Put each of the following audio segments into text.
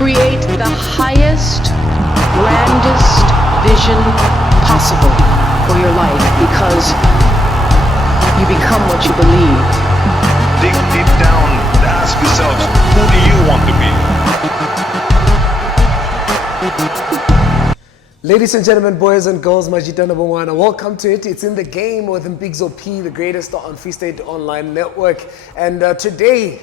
create the highest, grandest vision possible for your life, because you become what you believe. Dig deep down and ask yourself, who do you want to be? Ladies and gentlemen, boys and girls, Majitana Bongwana, welcome to it. It's in the game with Mpixo P, the greatest on Free State Online Network. And today,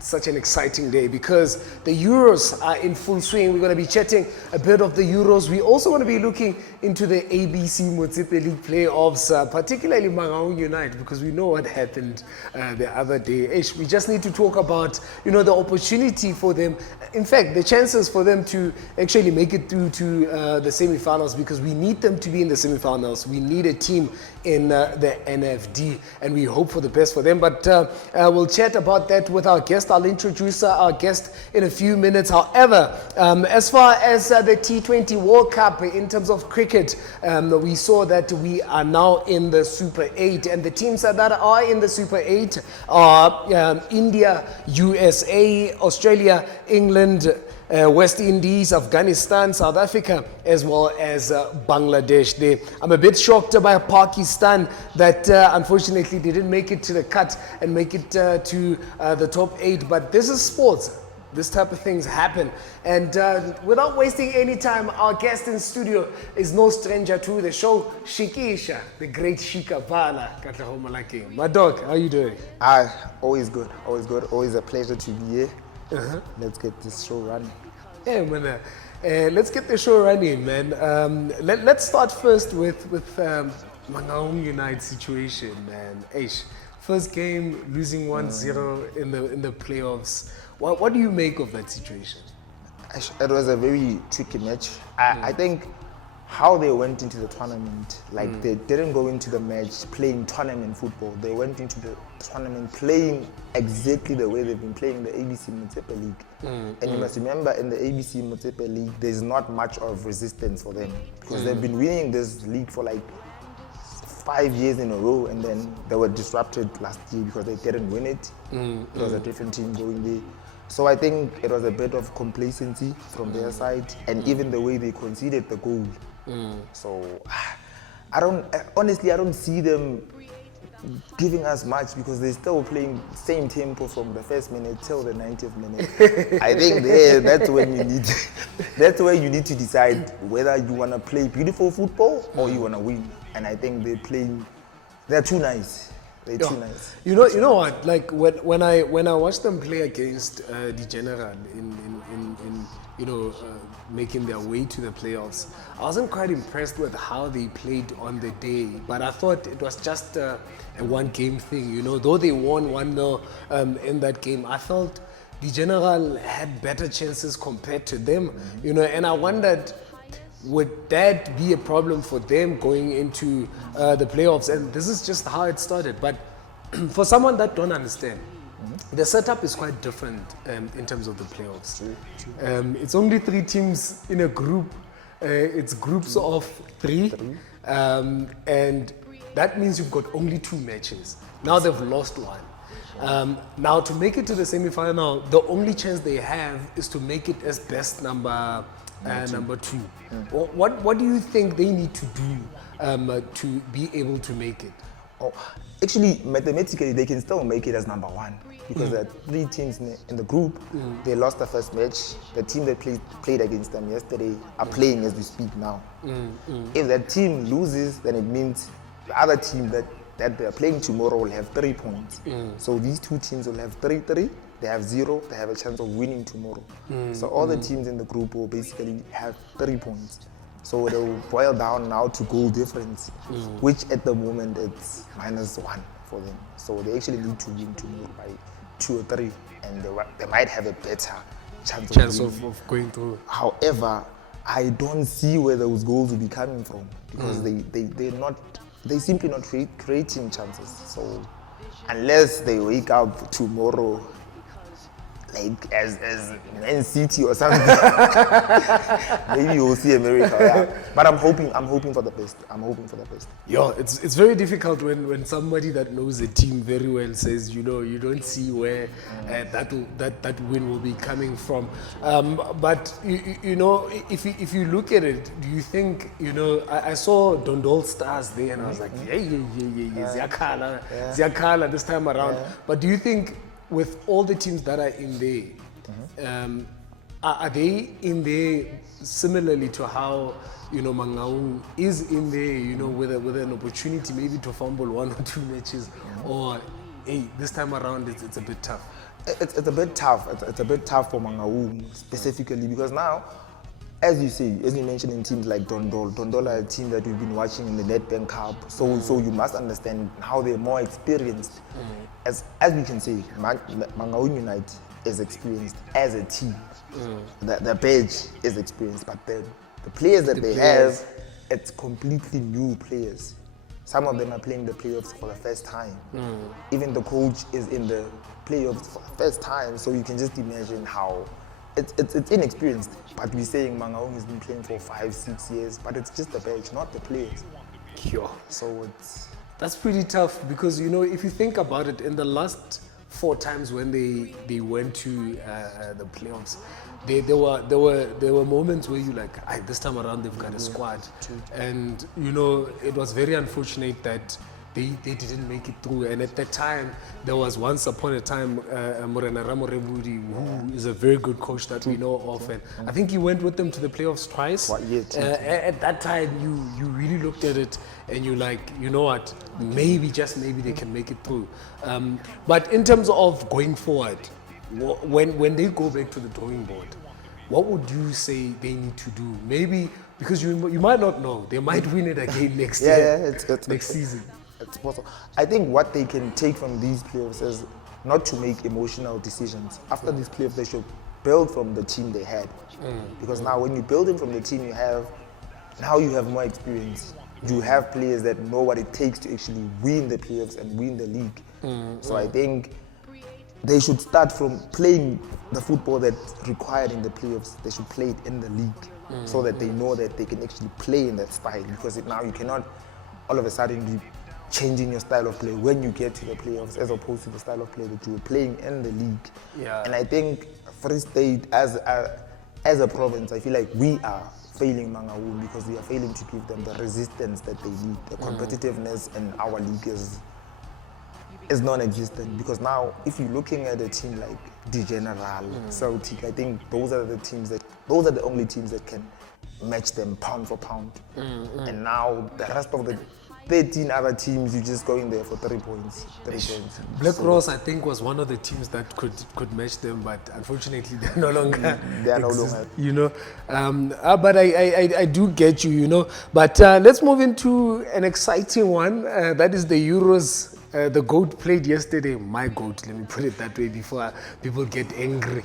such an exciting day because the Euros are in full swing. We're going to be chatting a bit of the Euros. We also want to be looking into the ABC 𝐓𝐇𝐄 League playoffs, particularly 𝐓𝐇𝐄 United, because we know what happened the other day. We just need to talk about, the opportunity for them. In fact, the chances for them to actually make it through to the semifinals, because we need them to be in the semifinals. We need a team in the NFD, and we hope for the best for them. But we'll chat about that with our guest. I'll introduce our guest in a few minutes. However, as far as the T20 World Cup in terms of cricket, we saw that we are now in the Super 8, and the teams that are in the Super 8 are India, USA, Australia, England, West Indies, Afghanistan, South Africa, as well as Bangladesh. I'm a bit shocked by Pakistan that unfortunately didn't make it to the cut and make it to the top 8. But this is sports. This type of things happen. And without wasting any time, our guest in studio is no stranger to the show, Shekesha, the great Shikapala, Katleho Molakeng. My dog, how are you doing? Always good. Always a pleasure to be here. Let's get this show running. Yeah, man. Let's get the show running, man. Let's start first with 𝐓𝐇𝐄 United situation, man. First game, losing 1-0 in the playoffs. What do you make of that situation? It was a very tricky match. I think how they went into the tournament, they didn't go into the match playing tournament football. They went into the tournament playing exactly the way they've been playing the ABC 𝐓𝐄 League. And you must remember, in the ABC 𝐓𝐄 League, there's not much of resistance for them, because they've been winning this league for 5 years in a row, and then they were disrupted last year because they didn't win it. It was a different team going there. So I think it was a bit of complacency from their side, and even the way they conceded the goal. So I don't see them giving us much, because they're still playing same tempo from the first minute till the 90th minute. I think that's when that's where you need to decide whether you want to play beautiful football or you want to win. And I think they're too nice. They're too nice. You know what? Like when I watched them play against the General in making their way to the playoffs, I wasn't quite impressed with how they played on the day. But I thought it was just a one-game thing. Though they won 1-0 in that game, I felt the General had better chances compared to them. And I wondered, would that be a problem for them going into the playoffs? And this is just how it started. But for someone that don't understand, the setup is quite different in terms of the playoffs. It's only 3 teams in a group. It's groups of 3. And that means you've got only 2 matches. Now they've lost 1. Now to make it to the semi-final, the only chance they have is to make it as best number 2. What do you think they need to do to be able to make it? Actually, mathematically, they can still make it as number 1, because there are 3 teams in the group. They lost the first match. The team that played against them yesterday are playing as we speak now. If that team loses, then it means the other team that they are playing tomorrow will have 3 points. So these 2 teams will have 3-3. They have 0. They have a chance of winning tomorrow. So all the teams in the group will basically have 3 points. So it will boil down now to goal difference, which at the moment it's -1 for them. So they actually need to win tomorrow by 2 or 3, and they might have a better chance of going through. However, I don't see where those goals will be coming from, because they're simply not creating chances. So unless they wake up tomorrow like as Man City or something. Maybe you'll see America. Yeah. But I'm hoping for the best. I'm hoping for the best. Yeah, it's very difficult when somebody that knows the team very well says, you know, you don't see where that win will be coming from. But you know, if you look at it, do you think, you know, I saw Dondol Stars there and I was like, yeah, Ziakala this time around. Yeah. But do you think with all the teams that are in there, are they in there similarly to how, you know, Mangaung is in there, you know, with an opportunity maybe to fumble 1 or 2 matches, or hey, this time around it's a bit tough? It's a bit tough. It's a bit tough for Mangaung specifically because now, as you mentioned in teams like Dondol are a team that we've been watching in the Nedbank Cup. So you must understand how they're more experienced. As we can say, Mangaung United is experienced as a team. The badge is experienced, but the players that they have, it's completely new players. Some of them are playing the playoffs for the first time. Even the coach is in the playoffs for the first time, so you can just imagine how it's inexperienced. But we're saying Mangaung has been playing for 5-6 years, but it's just the bench, not the players. Yeah. So That's pretty tough because, you know, if you think about it, in the last 4 times when they went to the playoffs, there were moments where you like, this time around they've got a squad, and you know, it was very unfortunate that they didn't make it through. And at that time, there was once upon a time Morena Ramorebudi, who is a very good coach that we know of, and I think he went with them to the playoffs twice. At that time, you really looked at it and you like, you know what, maybe, just maybe they can make it through. But in terms of going forward, when they go back to the drawing board, what would you say they need to do? Maybe, because you might not know, they might win it again next year, next season. It's possible. I think what they can take from these playoffs is not to make emotional decisions. After these playoffs, they should build from the team they had. Because now when you're building from the team you have, now you have more experience. You have players that know what it takes to actually win the playoffs and win the league. So I think they should start from playing the football that's required in the playoffs. They should play it in the league so that they know that they can actually play in that style. Because now you cannot all of a sudden be changing your style of play when you get to the playoffs as opposed to the style of play that you were playing in the league. And I think Free State as a province, I feel like we are failing Mangaung because we are failing to give them the resistance that they need. The competitiveness in our league is non-existent, because now if you're looking at a team like the General, Celtic, I think those are the only teams that can match them pound for pound. And now the rest of the 13 other teams, you're just going there for 3 points. Black Rose, I think, was one of the teams that could match them, but unfortunately they're no longer. You know. But I do get you, you know. But let's move into an exciting one. That is the Euros. The GOAT played yesterday. My GOAT, let me put it that way before people get angry.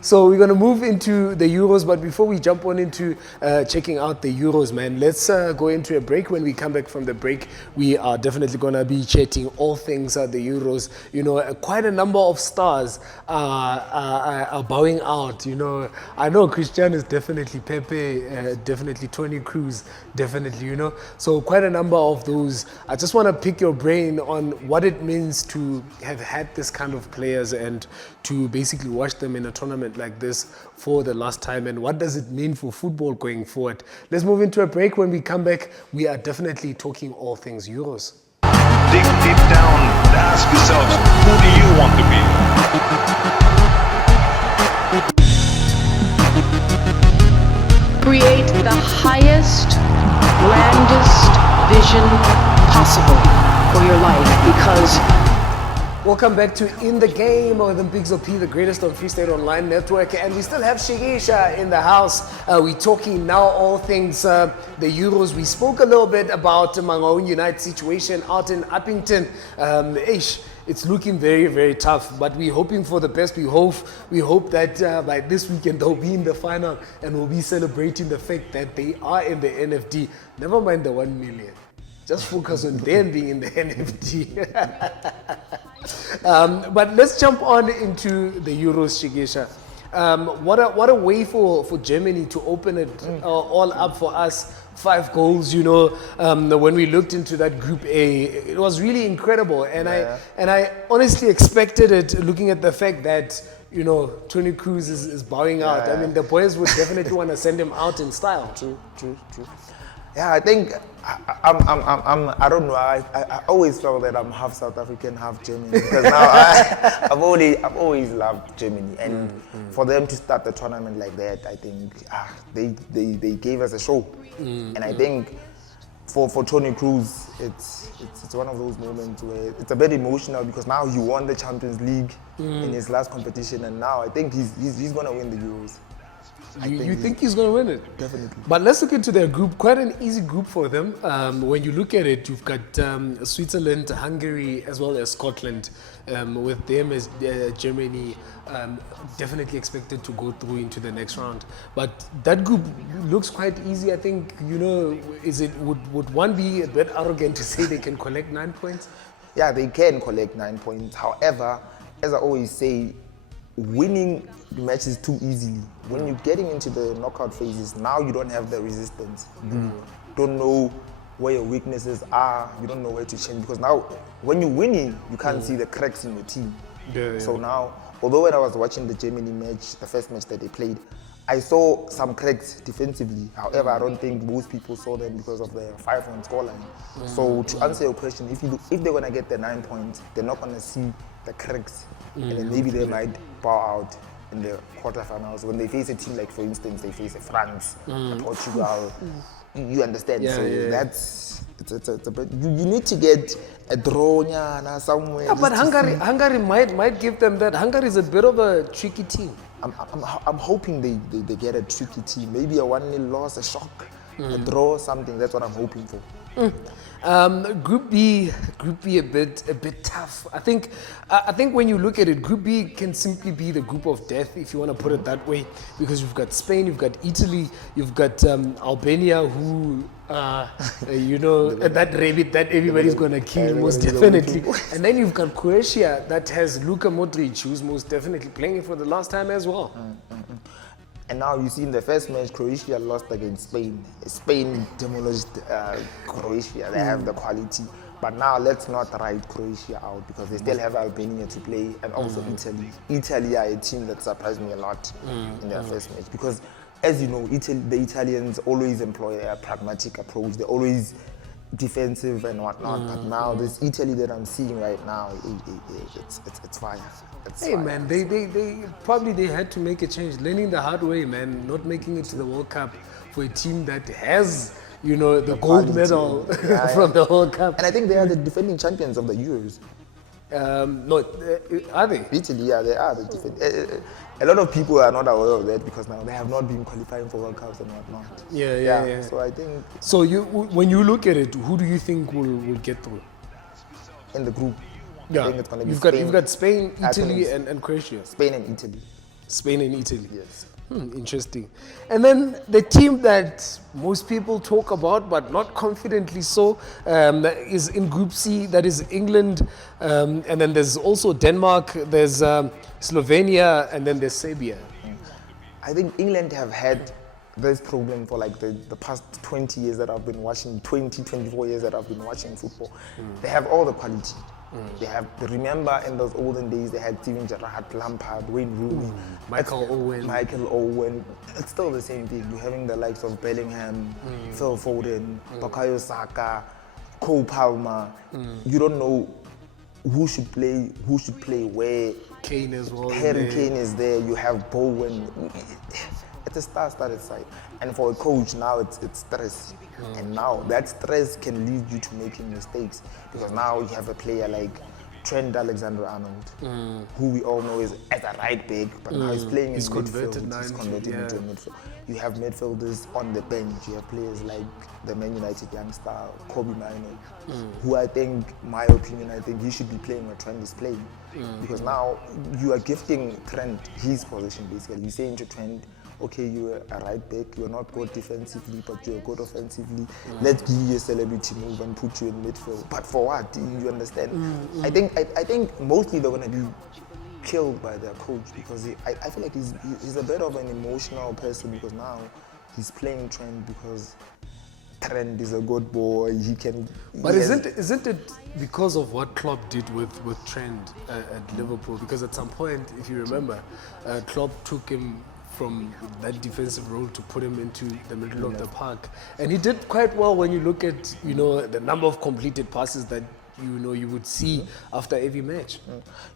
So we're going to move into the Euros, but before we jump on into checking out the Euros, man, let's go into a break. When we come back from the break, we are definitely going to be chatting all things the Euros. You know, quite a number of stars are bowing out. You know, I know Cristiano is definitely, Pepe, definitely Toni Kroos, definitely, you know. So quite a number of those. I just want to pick your brain on what it means to have had this kind of players and to basically watch them in a tournament like this for the last time, and what does it mean for football going forward. Let's move into a break. When we come back, we are definitely talking all things Euros. Dig deep down and ask yourselves, who do you want to be? Create the highest, grandest vision possible for your life, because welcome back to In the Game with Mpixo P, the greatest on Free State Online Network, and we still have Shekesha in the house. We're talking now all things the Euros. We spoke a little bit about Mangaung United situation out in Uppington. It's looking very, very tough, but we're hoping for the best. We hope that by this weekend they'll be in the final and we'll be celebrating the fact that they are in the NFD. Never mind the 1 million. Just focus on them being in the NFT. But let's jump on into the Euros, Shekesha. What a way for Germany to open it all up for us. 5 goals, when we looked into that Group A, it was really incredible. And I honestly expected it, looking at the fact that Toni Kroos is bowing out. I mean, the boys would definitely want to send him out in style. True. Yeah, I think I don't know. I always felt that I'm half South African, half German, because now I've always loved Germany, and for them to start the tournament like that, I think they gave us a show, and I think for Toni Kroos, it's one of those moments where it's a bit emotional, because now he won the Champions League in his last competition, and now I think he's gonna win the Euros. You think he's going to win it? Definitely. But let's look into their group. Quite an easy group for them. When you look at it, you've got Switzerland, Hungary, as well as Scotland. With them as Germany, definitely expected to go through into the next round. But that group looks quite easy. I think, would one be a bit arrogant to say they can collect 9 points? Yeah, they can collect 9 points. However, as I always say, winning the matches too easily. When you're getting into the knockout phases, now you don't have the resistance. You don't know where your weaknesses are. You don't know where to change, because now when you're winning, you can't see the cracks in your team. So now, although when I was watching the Germany match, the first match that they played, I saw some cracks defensively. However, I don't think most people saw them because of the 5-1 scoreline. So to answer your question, if they're gonna get the 9 points, they're not gonna see the cracks, and then maybe they might bow out in the quarterfinals when they face a team like, for instance, they face a France, a Portugal. You understand? That's it's a bit. You need to get a draw somewhere. Yeah, but Hungary might give them that. Hungary is a bit of a tricky team. I'm hoping they get a tricky team. Maybe a 1-0 loss, a shock, a draw, something. That's what I'm hoping for. Group B a bit tough. I think when you look at it, Group B can simply be the group of death, if you want to put it that way, because you've got Spain, you've got Italy, you've got Albania, who that rabbit that everybody's gonna kill most definitely, and then you've got Croatia that has Luka Modric, who's most definitely playing for the last time as well. And now you see in the first match, Croatia lost against Spain. Spain demolished Croatia. They have the quality. But now let's not write Croatia out, because they still have Albania to play, and also Italy. Italy are a team that surprised me a lot in their first match, because as you know, the Italians always employ a pragmatic approach. They're always defensive and whatnot. But now this Italy that I'm seeing right now, it's fire. Hey man, they probably had to make a change, learning the hard way, man, not making it to the World Cup for a team that has, the gold medal from the World Cup. And I think they are the defending champions of the Euros. No, are they? Italy, yeah, they are the defending. A lot of people are not aware of that, because now they have not been qualifying for World Cups and whatnot. Yeah. So I think. So when you look at it, who do you think will get through in the group? Yeah, I think it's gonna be you've got Spain, Italy, and Croatia. Spain and Italy. Spain and Italy. Yes. Interesting. And then the team that most people talk about, but not confidently so, is in Group C. That is England, and then there's also Denmark. There's Slovenia, and then there's Serbia. I think England have had this problem for like the past 20 years that I've been watching, 24 years that I've been watching football. They have all the quality. They have. Remember, in those olden days, they had Steven Gerrard, Lampard, Wayne Rooney, Michael Owen. It's still the same thing. You're having the likes of Bellingham, Phil Foden, Bukayo Saka, Cole Palmer. You don't know who should play where. Kane as well. Harry Kane is there. You have Bowen. It's a star-studded side. And for a coach, now it's stress. And now that stress can lead you to making mistakes, because now you have a player like Trent Alexander-Arnold, who we all know is as a right back, but now he's playing in midfield. He's converted into a midfield. You have midfielders on the bench. You have players like the Man United youngster Kobe Mainoo, who I think, my opinion, I think he should be playing where Trent is playing, because now you are gifting Trent his position basically. You're saying to Trent, okay, you're a right back, you're not good defensively, but you're good offensively. Let's give you a celebrity move and put you in midfield. But for what? You understand? I think mostly they're gonna be killed by their coach because I feel like he's a bit of an emotional person because now he's playing Trent because Trent is a good boy. He can. But isn't it because of what Klopp did with Trent at Liverpool? Because at some point, if you remember, Klopp took him from that defensive role to put him into the middle of the park, and he did quite well when you look at the number of completed passes that you would see after every match.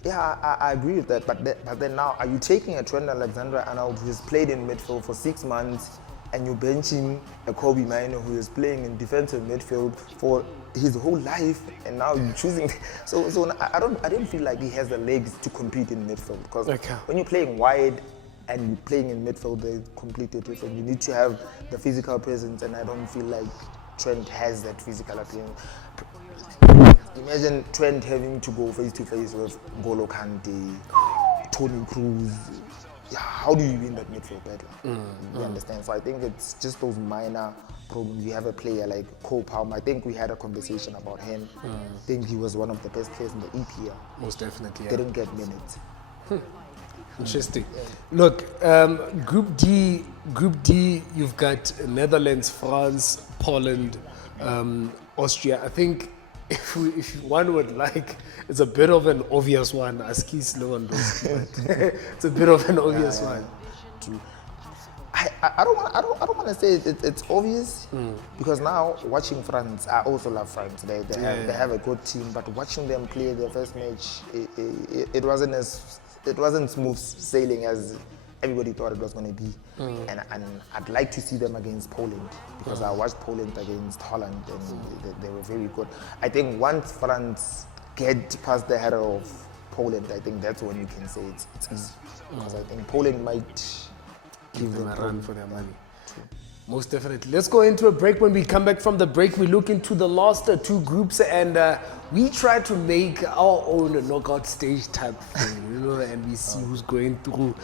Yeah, I agree with that. But then now, are you taking a Trent Alexander-Arnold who's played in midfield for 6 months, and you're benching a 𝐓𝐇𝐄 who is playing in defensive midfield for his whole life, and now you're choosing? So I don't feel like he has the legs to compete in midfield because when you're playing wide and you're playing in midfield, they're completely different. You need to have the physical presence, and I don't feel like Trent has that physical appearance. Imagine Trent having to go face to face with N'Golo Kante, Toni Kroos. How do you win that midfield battle? You understand? So I think it's just those minor problems. You have a player like Cole Palmer. I think we had a conversation about him. I think he was one of the best players in the EPL. Most definitely. Didn't get minutes. Interesting. Look, Group D, you've got Netherlands, France, Poland, Austria. I think if one would like, it's a bit of an obvious one. Askis Lewandowski. It's a bit of an obvious one. True. I don't want to say it's obvious because now watching France, I also love France. They have a good team, but watching them play their first match, it wasn't smooth sailing as everybody thought it was going to be. And I'd like to see them against Poland because I watched Poland against Holland and they were very good. I think once France get past the header of Poland, I think that's when you can say it's easy. Because I think Poland might give them a run for their money. True. Most definitely. Let's go into a break. When we come back from the break, we look into the last two groups and we try to make our own knockout stage type thing, and we see who's going through.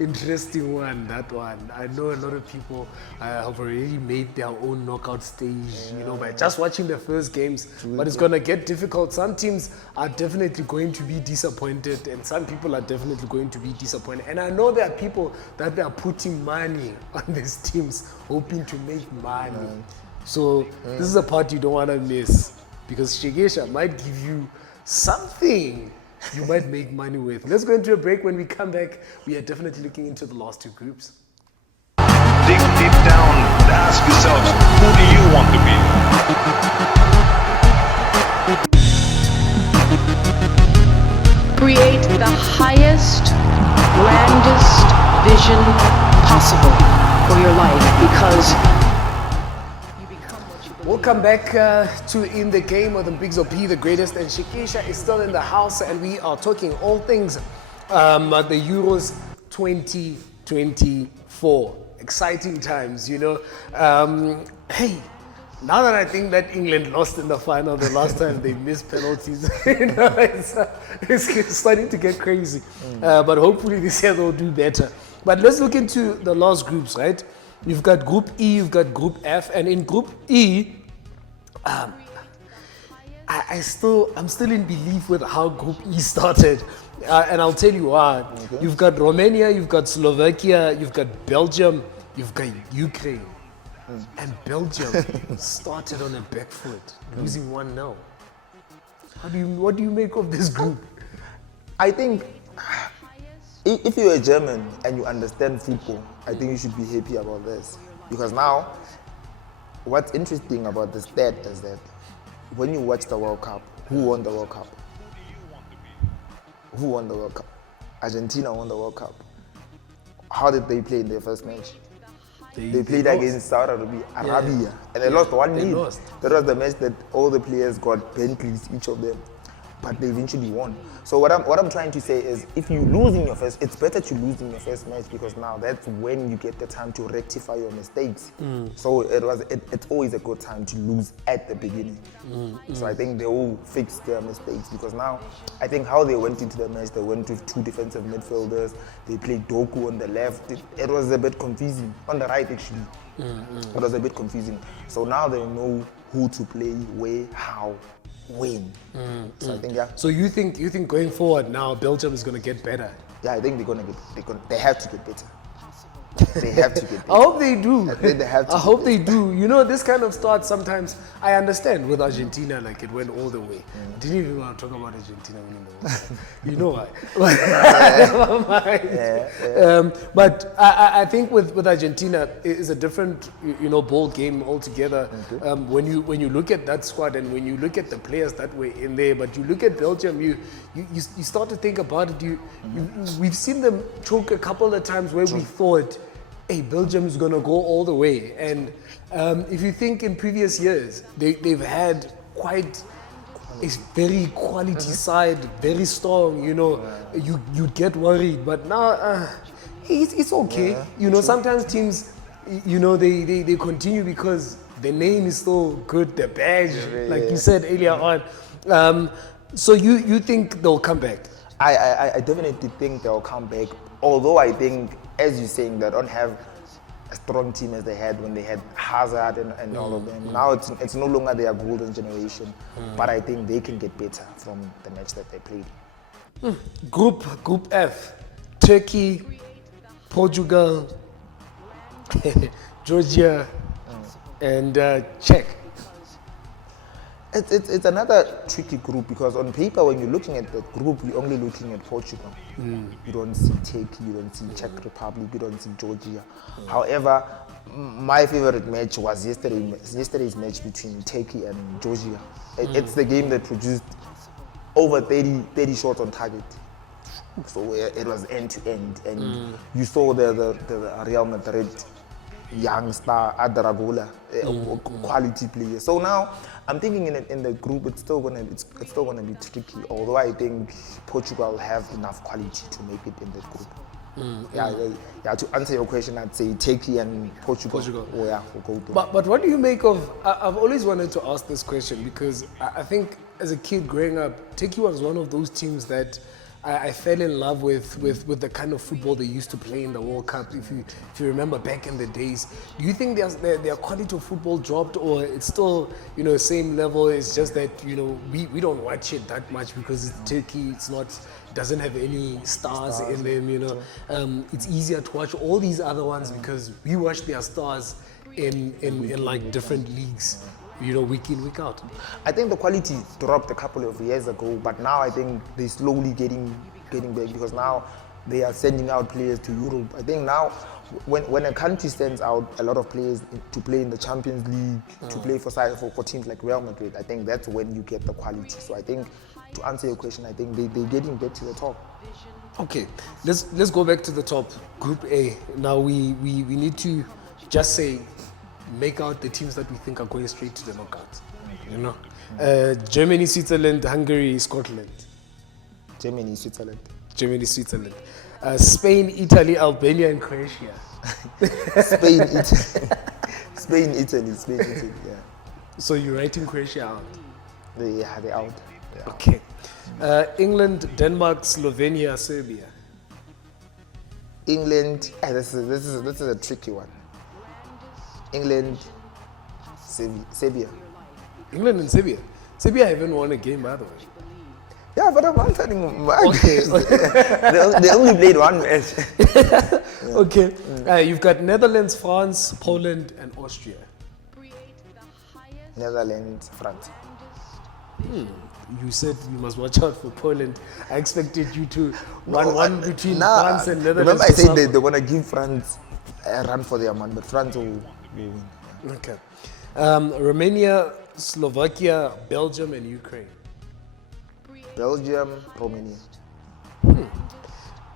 Interesting one, that one. I know a lot of people have already made their own knockout stage, by just watching the first games. But it's going to get difficult. Some teams are definitely going to be disappointed, and some people are definitely going to be disappointed. And I know there are people that are putting money on these teams, hoping to make money. So this is a part you don't want to miss, because Shekesha might give you something you might make money with. Let's go into a break. When we come back, we are definitely looking into the last two groups. Dig deep down and ask yourselves, who do you want to be? Create the highest, grandest vision possible for your life, because you become what you believe. Welcome back to In the Game with Mpixo P, the greatest, and Shekesha is still in the house, and we are talking all things the Euros 2024. Exciting times, Hey, now that I think that England lost in the final the last time they missed penalties, it's starting to get crazy. But hopefully this year they'll do better. But let's look into the last groups, right? You've got Group E, you've got Group F, and in Group E, I'm still in belief with how Group E started, and I'll tell you why. Okay. You've got Romania, you've got Slovakia, you've got Belgium, you've got Ukraine, and Belgium started on a back foot, losing 1-0. What do you make of this group? I think if you're a German and you understand football, I think you should be happy about this, because now what's interesting about the stat is that when you watch the World Cup, who won the World Cup? Who won the World Cup? Argentina won the World Cup. How did they play in their first match? They played against Saudi Arabia, and they lost 1-0. That was the match that all the players got Bentleys, each of them. but they eventually won. So what I'm trying to say is, if you lose in your first, it's better to lose in your first match, because now that's when you get the time to rectify your mistakes. So it's always a good time to lose at the beginning. So I think they all fixed their mistakes, because now I think how they went into the match, they went with 2 defensive midfielders. They played Doku on the left. It was a bit confusing on the right, actually. It was a bit confusing. So now they know who to play, where, how, when. So I think So you think going forward now Belgium is going to get better? yeah, I think they have to get better. They have to get better. I hope they do. They have to I get hope they do. You know, this kind of start sometimes, I understand with Argentina, like it went all the way. I didn't even want to talk about Argentina winning the World Cup. You know why? Never mind. But I think with Argentina, it's a different, ball game altogether. When you look at that squad and when you look at the players that were in there, but you look at Belgium, you start to think about it. We've seen them choke a couple of times where we thought, hey, Belgium is going to go all the way. And if you think in previous years, they've had quite a very quality side, very strong, you get worried. But now, it's okay. Sometimes teams, they continue because the name is so good, the badge, like you said earlier on. So you think they'll come back? I definitely think they'll come back. Although I think, as you're saying, they don't have a strong team as they had when they had Hazard and all of them. Now it's no longer their golden generation, but I think they can get better from the match that they played. Group F, Turkey, Portugal, Georgia, and Czech. It's another tricky group, because on paper, when you're looking at the group, you're only looking at Portugal. You don't see Turkey, you don't see Czech Republic, you don't see Georgia. However, my favorite match was yesterday's match between Turkey and Georgia. It's the game that produced over 30 shots on target. So it was end to end, and you saw the Real Madrid young star Adragula, quality player. So now I'm thinking in the group it's still gonna be tricky. Although I think Portugal have enough quality to make it in that group. Yeah. To answer your question, I'd say Turkey and Portugal. Oh yeah, will go there. But what do you make of? I've always wanted to ask this question, because I think as a kid growing up, Turkey was one of those teams that I fell in love with the kind of football they used to play in the World Cup. If you remember back in the days, do you think their quality of football dropped, or it's still same level? It's just that we don't watch it that much because it's Turkey. Doesn't have any stars in them. It's easier to watch all these other ones because we watch their stars in like different leagues. Week in, week out. I think the quality dropped a couple of years ago, but now I think they're slowly getting back, because now they are sending out players to Europe. I think now when a country sends out a lot of players to play in the Champions League, to play for teams like Real Madrid, I think that's when you get the quality. So I think, to answer your question, I think they're getting back to the top. Okay, let's go back to the top. Group A. Now we need to just say, make out the teams that we think are going straight to the knockouts. Germany, Switzerland, Hungary, Scotland. Germany, Switzerland. Spain, Italy, Albania, and Croatia. Spain, Italy. Yeah. So you're writing Croatia out? They're out. Yeah. Okay. England, Denmark, Slovenia, Serbia. England. This is a tricky one. England, Serbia. England and Serbia. Serbia haven't won a game, by the way. Yeah, but I'm answering. Okay. They only played one match. Okay. You've got Netherlands, France, Poland, and Austria. Netherlands, France. You said you must watch out for Poland. I expected you to one between France and Netherlands. Remember, I said they want to give France a run for their man, but France will win. Okay. Romania, Slovakia, Belgium, and Ukraine. Belgium, Romania.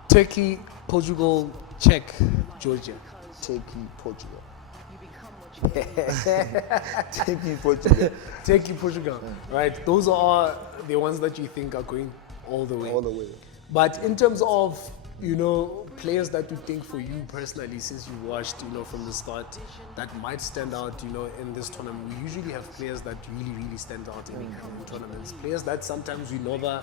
Turkey, Portugal, Czech, Georgia. Turkey, Portugal. Taking Portugal. Taking Portugal, right? Those are the ones that you think are going all the way. All the way. But in terms of, players that you think for you personally, since you watched, from the start, that might stand out, in this tournament. We usually have players that really, really stand out in tournaments. Players that sometimes we never,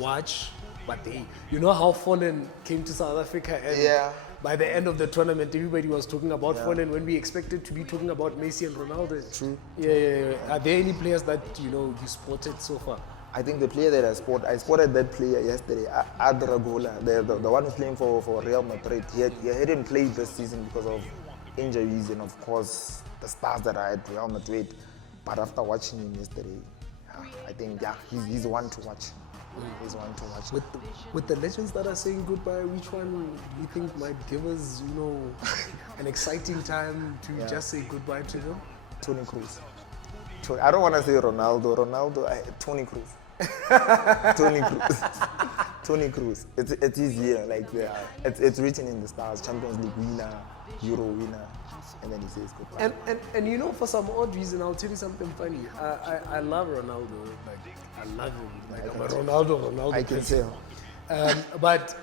watch, but they, how Fallen came to South Africa and by the end of the tournament, everybody was talking about Fallen when we expected to be talking about Messi and Ronaldo. True. Yeah. Are there any players that, you spotted so far? I think the player that I spotted that player yesterday, Adragola, the one who's playing for Real Madrid. He hadn't played this season because of injuries and, of course, the stars that are at Real Madrid. But after watching him yesterday, I think, he's one to watch. He's one to watch. With the legends that are saying goodbye, which one do you think might give us, an exciting time to just say goodbye to them? Toni Kroos. I don't want to say Ronaldo, Toni Kroos. Toni Kroos. It's his year. It's written in the stars. Champions League winner, Euro winner, and then he says goodbye. And for some odd reason, I'll tell you something funny. I love Ronaldo. I love him. I'm a Ronaldo. I can tell. But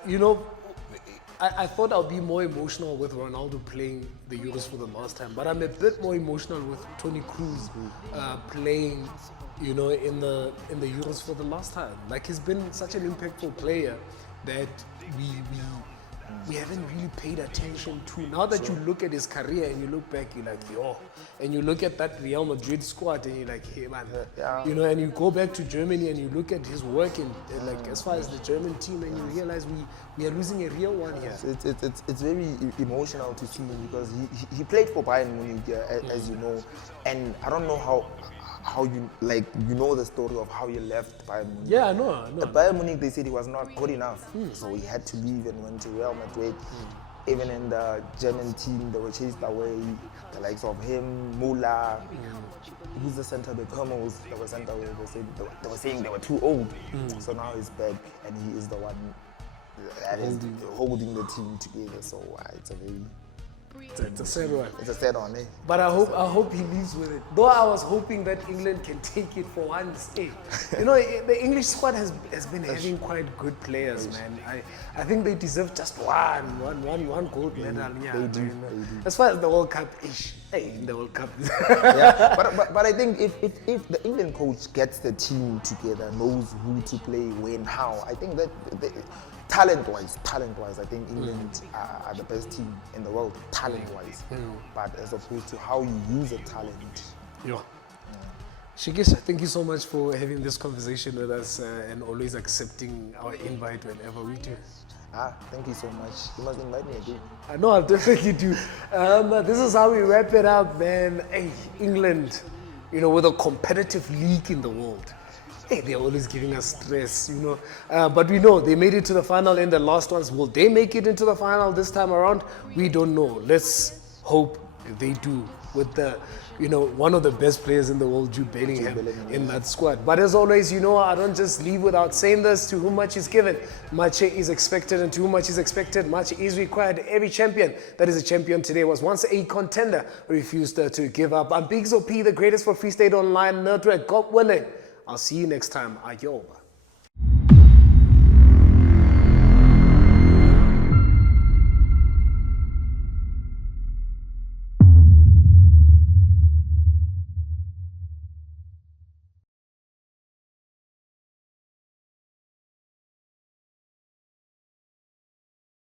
I thought I'll be more emotional with Ronaldo playing the Euros for the last time, but I'm a bit more emotional with Toni Kroos playing, in the Euros for the last time. He's been such an impactful player that we haven't really paid attention to. Now that you look at his career and you look back, you're like, yo. And you look at that Real Madrid squad and you're like, hey man. And you go back to Germany and you look at his work in, as far as the German team, and you realize we are losing a real one here. It's very emotional to see him because he played for Bayern Munich, as you know. And I don't know how you the story of how he left Bayern Munich. Yeah, I know. At Bayern Munich, they said he was not good enough, so he had to leave and went to Real Madrid. Even in the German team, they were chased away. The likes of him, Müller, who's the centre back, Hummels, they were sent away. They were saying they were too old. So now he's back, and he is the one that is holding the team together. So it's a very... It's a sad one. It's a sad one, eh? But I hope he leaves with it. Though I was hoping that England can take it for once. Hey, the English squad has been having quite good players, man. I think they deserve just one gold medal. They do. As far as the World Cup, the World Cup. But I think if the England coach gets the team together, knows who to play, when, how, I think that talent-wise, I think England are the best team in the world, talent-wise. But as opposed to how you use a talent. Shekesha, thank you so much for having this conversation with us and always accepting our invite whenever we do. Thank you so much. You must invite me again. I know, I'll definitely do. This is how we wrap it up, man. Hey, England, with a competitive league in the world. Hey, they're always giving us stress, But we know they made it to the final in the last ones. Will they make it into the final this time around? We don't know. Let's hope they do with the, one of the best players in the world, Jude Bellingham, in that squad. But as always, I don't just leave without saying this: to whom much is given, much is expected, and to whom much is expected, much is required. Every champion that is a champion today was once a contender who refused to give up. I'm Mpixo P, the greatest for Free State Online Network. God willing. I'll see you next time. Ayoba.